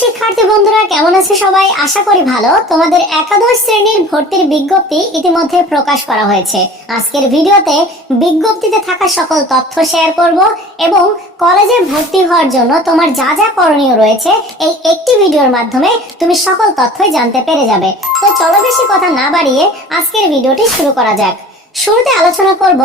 শিক্ষার্থী বন্ধুরা কেমন আছে সবাই? আশা করি ভালো। তোমাদের একাদশ শ্রেণীর ভর্তির বিজ্ঞপ্তি ইতিমধ্যে প্রকাশ করা হয়েছে। আজকের ভিডিওতে বিজ্ঞপ্তিতে থাকা সকল তথ্য শেয়ার করব এবং কলেজে ভর্তি হওয়ার জন্য তোমার যা যা করণীয় রয়েছে এই একটি ভিডিওর মাধ্যমে তুমি সকল তথ্যই জানতে পেরে যাবে। তো চলো বেশি কথা না বাড়িয়ে আজকের ভিডিওটি শুরু করা যাক। শুরুতে আলোচনা করব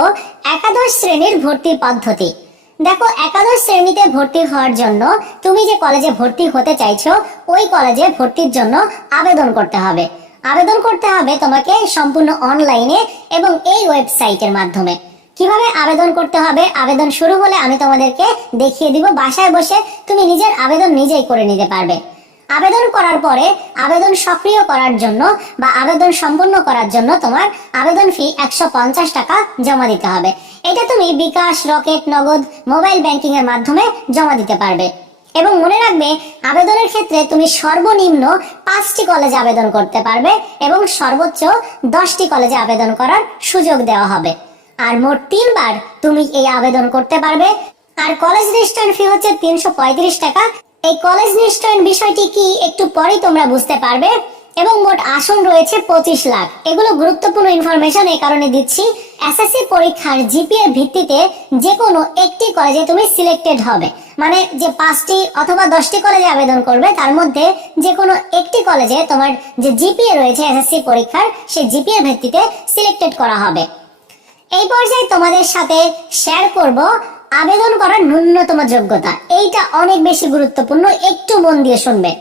একাদশ শ্রেণীর ভর্তি পদ্ধতি। দেখো, একাদশ শ্রেণীতে ভর্তি হওয়ার জন্য তুমি যে কলেজে ভর্তি হতে চাইছো ওই কলেজে ভর্তির জন্য আবেদন করতে হবে। আবেদন করতে হবে তোমাকে সম্পূর্ণ অনলাইনে এবং এই ওয়েবসাইটের মাধ্যমে। কিভাবে আবেদন করতে হবে, আবেদন শুরু হলে আমি তোমাদেরকে দেখিয়ে দিব। বাসায় বসে তুমি নিজের আবেদন নিজেই করে নিতে পারবে। আবেদন করার পরে আবেদন সক্রিয় করার জন্য বা আবেদন সম্পূর্ণ করার জন্য তোমার আবেদন ফি 150 টাকা জমা দিতে হবে। এটা তুমি বিকাশ, রকেট, নগদ, মোবাইল ব্যাংকিং এর মাধ্যমে জমা দিতে পারবে। এবং মনে রাখবে, আবেদনের ক্ষেত্রে তুমি সর্বনিম্ন 5টি কলেজে আবেদন করতে পারবে এবং সর্বোচ্চ 10টি কলেজে আবেদন করার সুযোগ দেওয়া হবে। আর মোট 3 বার তুমি এই আবেদন করতে পারবে। আর কলেজ রেজিস্ট্রেশন ফি হচ্ছে 335 টাকা। এই কলেজ নিশ্চয়ন বিষয়টি কি একটু পরেই তোমরা বুঝতে পারবে। এবং মোট আসন রয়েছে 25 লাখ। এগুলো গুরুত্বপূর্ণ ইনফরমেশন এই কারণে দিচ্ছি, এসএসসি পরীক্ষার জিপিএর ভিত্তিতে যে কোনো একটি কলেজে তুমি সিলেক্টেড হবে। মানে যে 5টি অথবা 10টি কলেজে আবেদন করবে তার মধ্যে যে কোনো একটি কলেজে তোমার যে জিপিএ রয়েছে এসএসসি পরীক্ষার, সেই জিপিএর ভিত্তিতে সিলেক্টেড করা হবে। এই পর্যায়ে তোমাদের সাথে শেয়ার করব আবেদন করার ন্যূনতম যোগ্যতা। এইটা অনেক বেশি গুরুত্বপূর্ণ, একটু মন দিয়ে শুনবে।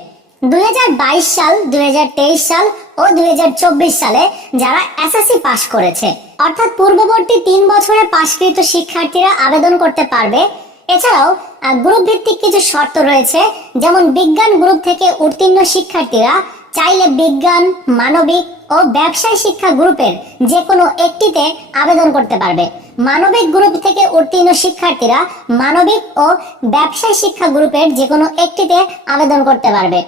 2022 সাল, 2023 সাল ও 2024 সালে যারা এসএসসি পাশ করেছে, অর্থাৎ পূর্ববর্তী 3 বছরে পাশকৃত শিক্ষার্থীরা আবেদন করতে পারবে। এছাড়াও গ্রুপ ভিত্তিক কিছু শর্ত রয়েছে, যেমন বিজ্ঞান গ্রুপ থেকে উত্তীর্ণ শিক্ষার্থীরা চাইলে বিজ্ঞান, মানবিক ও ব্যবসায় শিক্ষা গ্রুপের যে কোনো একটিতে আবেদন করতে পারবে। মানবিক গ্রুপ থেকে উত্তীর্ণ শিক্ষার্থীরা মানবিক ও ব্যবসায় শিক্ষা গ্রুপের যে কোনো একটিতে আবেদন করতে পারবে।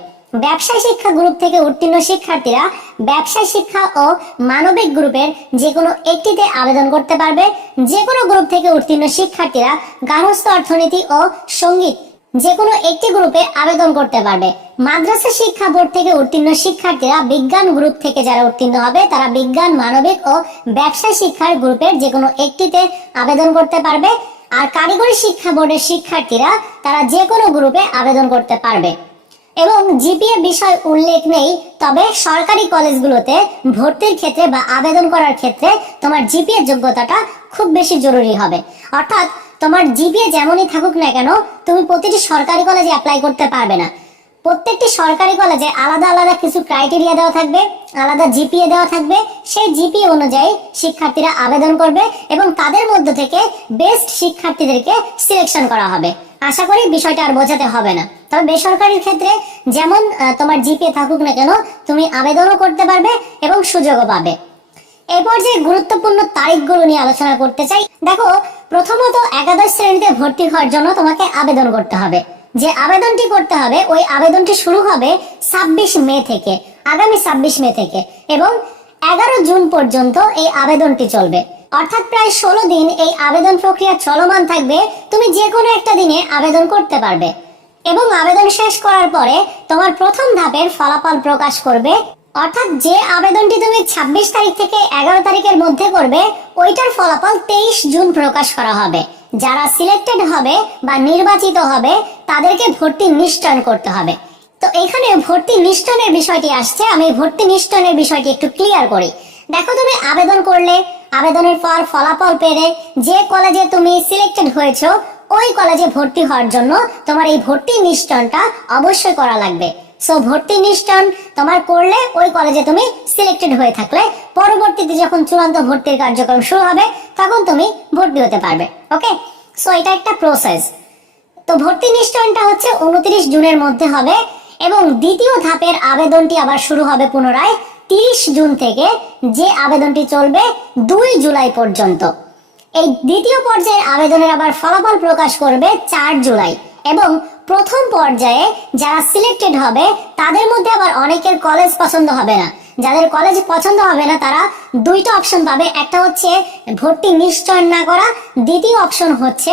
ব্যবসায় শিক্ষা গ্রুপ থেকে উত্তীর্ণ শিক্ষার্থীরা ব্যবসায় শিক্ষা ও মানবিক গ্রুপের যে কোনো একটিতে আবেদন করতে পারবে। যে কোনো গ্রুপ থেকে উত্তীর্ণ শিক্ষার্থীরা গার্হস্থ্য অর্থনীতি ও সঙ্গীত যে কোনো একটি গ্রুপে আবেদন করতে পারবে। মাদ্রাসা শিক্ষা বোর্ড থেকে উত্তীর্ণ শিক্ষার্থীরা বিজ্ঞান গ্রুপ থেকে যারা উত্তীর্ণ হবে তারা বিজ্ঞান, মানবিক ও ব্যবসায় শিক্ষার গ্রুপের যে কোনো একটিতে আবেদন করতে পারবে। আর কারিগরি শিক্ষা বোর্ডের শিক্ষার্থীরা তারা যে কোনো গ্রুপে আবেদন করতে পারবে। এবং জিপিএ বিষয় উল্লেখ নেই, তবে সরকারি কলেজগুলোতে ভর্তির ক্ষেত্রে বা আবেদন করার ক্ষেত্রে তোমার জিপিএ যোগ্যতাটা খুব বেশি জরুরি হবে। অর্থাৎ তোমার জিপিএ যেমনই থাকুক না কেন, তুমি প্রতিটি সরকারি কলেজে অ্যাপ্লাই করতে পারবে না। প্রত্যেকটি সরকারি কলেজে আলাদা আলাদা কিছু ক্রাইটেরিয়া দেওয়া থাকবে, আলাদা জিপিএ দেওয়া থাকবে। সেই জিপিএ অনুযায়ী শিক্ষার্থীরা আবেদন করবে এবং তাদের মধ্য থেকে বেস্ট শিক্ষার্থীদেরকে সিলেকশন করা হবে। আশা করি বিষয়টা আর বোঝাতে হবে না। তবে বেসরকারির ক্ষেত্রে যেমন তোমার জিপিএ থাকুক না কেন, তুমি আবেদনও করতে পারবে এবং সুযোগও পাবে। এই পর্যায়ে গুরুত্বপূর্ণ তারিখগুলো নিয়ে আলোচনা করতে চাই। দেখো, প্রথমত একাদশ শ্রেণীতে ভর্তি হওয়ার জন্য তোমাকে আবেদন করতে হবে। যে আবেদনটি করতে হবে ওই আবেদনটি শুরু হবে 26 মে থেকে, আগামী 26 মে থেকে, এবং 11 জুন পর্যন্ত এই আবেদনটি চলবে। অর্থাৎ প্রায় 16 দিন এই আবেদন প্রক্রিয়া চলমান থাকবে। তুমি যে কোনো একটা দিনে আবেদন করতে পারবে এবং আবেদন শেষ করার পরে তোমার প্রথম ধাপের ফলাফল প্রকাশ করবে। অর্থাৎ যে আবেদনটি তুমি 26 তারিখ থেকে 11 তারিখের মধ্যে করবে ওইটার ফলাফল 23 জুন প্রকাশ করা হবে। যারা সিলেক্টেড হবে বা নির্বাচিত হবে তাদেরকে ভর্তি নিশ্চয়ন করতে হবে। তো এখানে ভর্তি নিশ্চয়নের বিষয়টি আসছে, আমি ভর্তি নিশ্চয়নের বিষয়টি একটু ক্লিয়ার করি। দেখো, তুমি আবেদন করলে, আবেদনের পর ফলাফল পেলে যে কলেজে তুমি সিলেক্টেড হয়েছো ওই কলেজে ভর্তি হওয়ার জন্য তোমার এই ভর্তি নিশ্চয়নটা অবশ্যই করা লাগবে। সো ভর্তি নিশ্চয়ন তোমার করলে ওই কলেজে তুমি সিলেক্টেড হয়ে থাকলে পরবর্তীতে যখন চূড়ান্ত ভর্তির কার্যক্রম শুরু হবে তখন তুমি ভর্তি হতে পারবে। ওকে, সো এটা একটা প্রসেস। তো ভর্তি নিশ্চয়নটা হচ্ছে 29 জুনের মধ্যে হবে এবং দ্বিতীয় ধাপের আবেদনটি আবার শুরু হবে পুনরায় 30 জুন থেকে, যে আবেদনটি চলবে 2 জুলাই পর্যন্ত। এই দ্বিতীয় পর্যায়ের আবেদনের আবার ফলাফল প্রকাশ করবে 4 জুলাই। এবং প্রথম পর্যায়ে যারা সিলেক্টেড হবে তাদের মধ্যে আবার অনেকের কলেজ পছন্দ হবে না। যাদের কলেজ পছন্দ হবে না তারা দুইটা অপশন পাবে। একটা হচ্ছে ভর্তি নিশ্চয়ন না করা, দ্বিতীয় অপশন হচ্ছে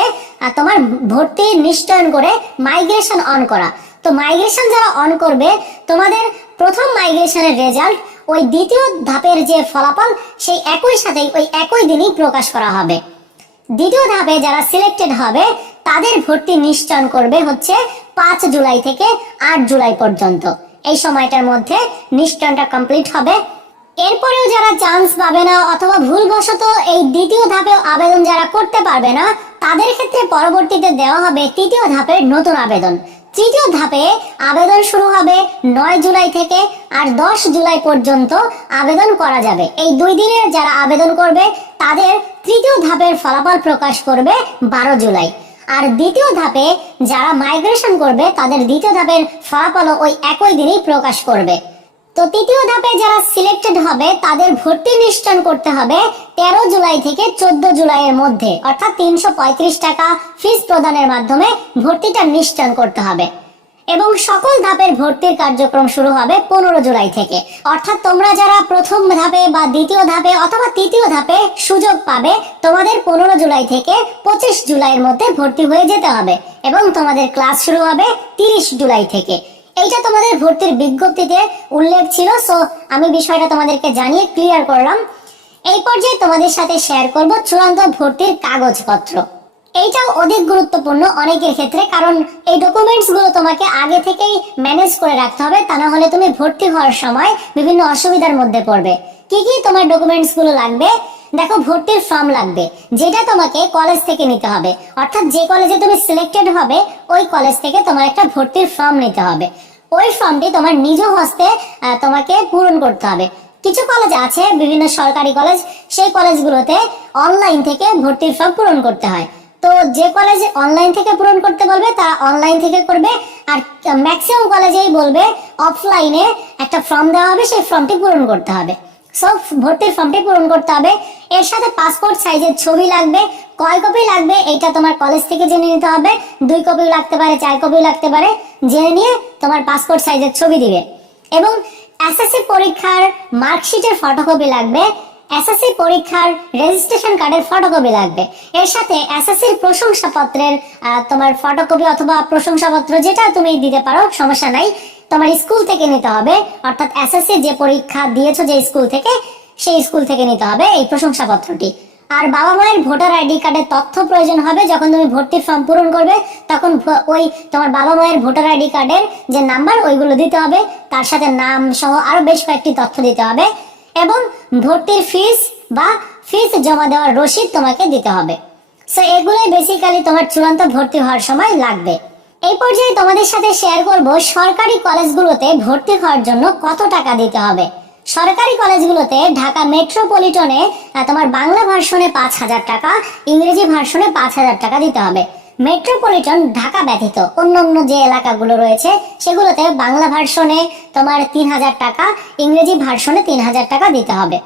তোমার ভর্তি নিশ্চয়ন করে মাইগ্রেশন অন করা। তো মাইগ্রেশন যারা অন করবে, তোমাদের প্রথম মাইগ্রেশনের রেজাল্ট ওই দ্বিতীয় ধাপের যে ফলাফল সেই একই সাথে ওই একই দিনই প্রকাশ করা হবে। দ্বিতীয় ধাপে যারা সিলেক্টেড হবে তাদের ভর্তি নিশ্চয়ন করবে হচ্ছে 5 জুলাই থেকে 8 জুলাই পর্যন্ত। এই সময়টার মধ্যে নিশ্চয়নটা কমপ্লিট হবে। এরপরেও যারা চান্স পাবে না অথবা ভুলবশত এই দ্বিতীয় ধাপে আবেদন যারা করতে পারবে না, তাদের ক্ষেত্রে পরবর্তীতে দেওয়া হবে তৃতীয় ধাপের নতুন আবেদন। তৃতীয় ধাপে আবেদন শুরু হবে 9 জুলাই থেকে, আর 10 জুলাই পর্যন্ত আবেদন করা যাবে। এই 2 দিনে যারা আবেদন করবে তাদের তৃতীয় ধাপের ফলাফল প্রকাশ করবে 12 জুলাই। আর দ্বিতীয় ধাপে যারা মাইগ্রেশন করবে তাদের দ্বিতীয় ধাপের ফলাফল ওই একই দিনেই প্রকাশ করবে। তো তৃতীয় ধাপে যারা সিলেক্টেড হবে তাদের ভর্তি নিশ্চয়ন করতে হবে 13 জুলাই থেকে 14 জুলাইয়ের মধ্যে, অর্থাৎ 335 টাকা ফিস প্রদানের মাধ্যমে ভর্তিটা নিশ্চয়ন করতে হবে। এবং সকল ধাপের ভর্তির কার্যক্রম শুরু হবে 15 জুলাই থেকে। অর্থাৎ তোমরা যারা প্রথম ধাপে বা দ্বিতীয় ধাপে অথবা তৃতীয় ধাপে সুযোগ পাবে, তোমাদের 15 জুলাই থেকে 25 জুলাইয়ের মধ্যে ভর্তি হয়ে যেতে হবে এবং তোমাদের ক্লাস শুরু হবে 30 জুলাই থেকে। এইটা তোমাদের ভর্তির বিজ্ঞপ্তিতে উল্লেখ ছিল, সো আমি বিষয়টা তোমাদেরকে জানিয়ে ক্লিয়ার করলাম। এই পর্যায়ে তোমাদের সাথে শেয়ার করব চূড়ান্ত ভর্তির কাগজপত্র। এইটাও অধিক গুরুত্বপূর্ণ অনেকের ক্ষেত্রে, কারণ এই ডকুমেন্টস গুলো তোমাকে আগে থেকেই ম্যানেজ করে রাখতে হবে, তা না হলে তুমি ভর্তি হওয়ার সময় বিভিন্ন অসুবিধার মধ্যে পড়বে। কি কি তোমার ডকুমেন্টস গুলো লাগবে? দেখো, ভর্তির ফর্ম লাগবে, যেটা তোমাকে কলেজ থেকে নিতে হবে। অর্থাৎ যে কলেজে তুমি সিলেক্টেড হবে ওই কলেজ থেকে তোমার একটা ভর্তির ফর্ম নিতে হবে। ওই ফর্মটি তোমার নিজ হস্তে তোমাকে পূরণ করতে হবে। কিছু কলেজ আছে, বিভিন্ন সরকারি কলেজ, সেই কলেজগুলোতে অনলাইন থেকে ভর্তির ফর্ম পূরণ করতে হয়। তো যে কলেজে অনলাইন থেকে পূরণ করতে বলবে তারা অনলাইন থেকে করবে, আর ম্যাক্সিমাম কলেজেই বলবে অফলাইনে একটা ফর্ম দেওয়া হবে, সেই ফর্মটি পূরণ করতে হবে। সব ভর্তির ফর্মটি পূরণ করতে হবে। এর সাথে পাসপোর্ট সাইজের ছবি লাগবে। কয় কপি লাগবে এটা তোমার কলেজ থেকে জেনে নিতে হবে। 2 কপি লাগতে পারে, 4 কপি লাগতে পারে। জেনে নিয়ে তোমার পাসপোর্ট সাইজের ছবি দিবে। এবং এসএসসি পরীক্ষার মার্কশিটের ফটোকপি লাগবে। এসএসসি পরীক্ষার রেজিস্ট্রেশন কার্ডের ফটোকপি লাগবে। এর সাথে এসএসসির প্রশংসাপত্রের তোমার ফটোকপি অথবা প্রশংসাপত্র যেটা তুমি দিতে পারো, সমস্যা নাই, তোমার স্কুল থেকে নিতে হবে। অর্থাৎ এসএসসি যে পরীক্ষা দিয়েছো যে স্কুল থেকে, সেই স্কুল থেকে নিতে হবে এই প্রশংসাপত্রটি। আর বাবা মায়ের ভোটার আইডি কার্ডের তথ্য প্রয়োজন হবে। যখন তুমি ভর্তির ফর্ম পূরণ করবে তখন ওই তোমার বাবা মায়ের ভোটার আইডি কার্ডের যে নাম্বার ওইগুলো দিতে হবে, তার সাথে নাম সহ আরো বেশ কয়েকটি তথ্য দিতে হবে। এবং ভর্তির ফিস বা ফিস জমা দেওয়ার রসিদ তোমাকে দিতে হবে। সো এগুলোই বেসিক্যালি তোমার চূড়ান্ত ভর্তি হওয়ার সময় লাগবে। এই পর্যায়ে তোমাদের সাথে শেয়ার করব সরকারি কলেজগুলোতে ভর্তি হওয়ার জন্য কত টাকা দিতে হবে। সরকারি কলেজগুলোতে ঢাকা মেট্রোপলিটনে তোমার বাংলা ভার্সনে 5,000 টাকা, ইংরেজি ভার্সনে 5,000 টাকা দিতে হবে। মেট্রোপলিটন ঢাকা ব্যতীত অন্যান্য যে এলাকাগুলো রয়েছে সেগুলোতে বাংলা ভার্সনে তোমার 3,000 টাকা, ইংরেজি ভার্সনে 3,000 টাকা দিতে হবে।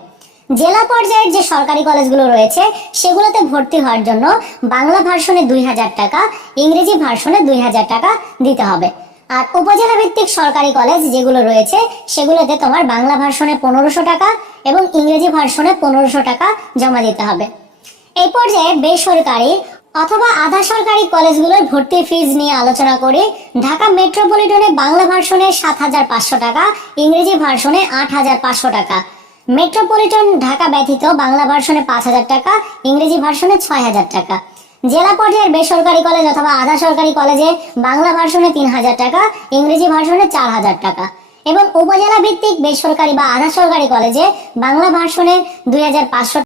জেলা পর্যায়ের যে সরকারি কলেজগুলো রয়েছে সেগুলোতে ভর্তি হওয়ার জন্য বাংলা ভার্সনে 2,000 টাকা, ইংরেজি ভার্সনে 2,000 টাকা দিতে হবে। আর উপজেলা ভিত্তিক সরকারি কলেজ যেগুলো রয়েছে সেগুলোতে তোমার বাংলা ভার্সনে 1,500 টাকা এবং ইংরেজি ভার্সনে 1,500 টাকা জমা দিতে হবে। এই পর্যায়ে বেসরকারি অথবা আধা সরকারি কলেজগুলোর ভর্তি ফিজ নিয়ে আলোচনা করি। ঢাকা মেট্রোপলিটনে বাংলা ভার্সনে 7,500 টাকা, ইংরেজি ভার্সনে 8,500 টাকা। মেট্রোপলিটন ঢাকা ব্যতীত বাংলা ভার্সনে 5,000 টাকা, ইংরেজি ভার্সনে 6,000 টাকা। জেলা পর্যায়ের বেসরকারি কলেজ অথবা আধা সরকারি কলেজে বাংলা ভার্সনে 3,000 টাকা, ইংরেজি ভার্সনে 4,000 টাকা। এবং উপজেলা ভিত্তিক বেসরকারি বা আধা সরকারি কলেজে বাংলা ভার্সনে 2,500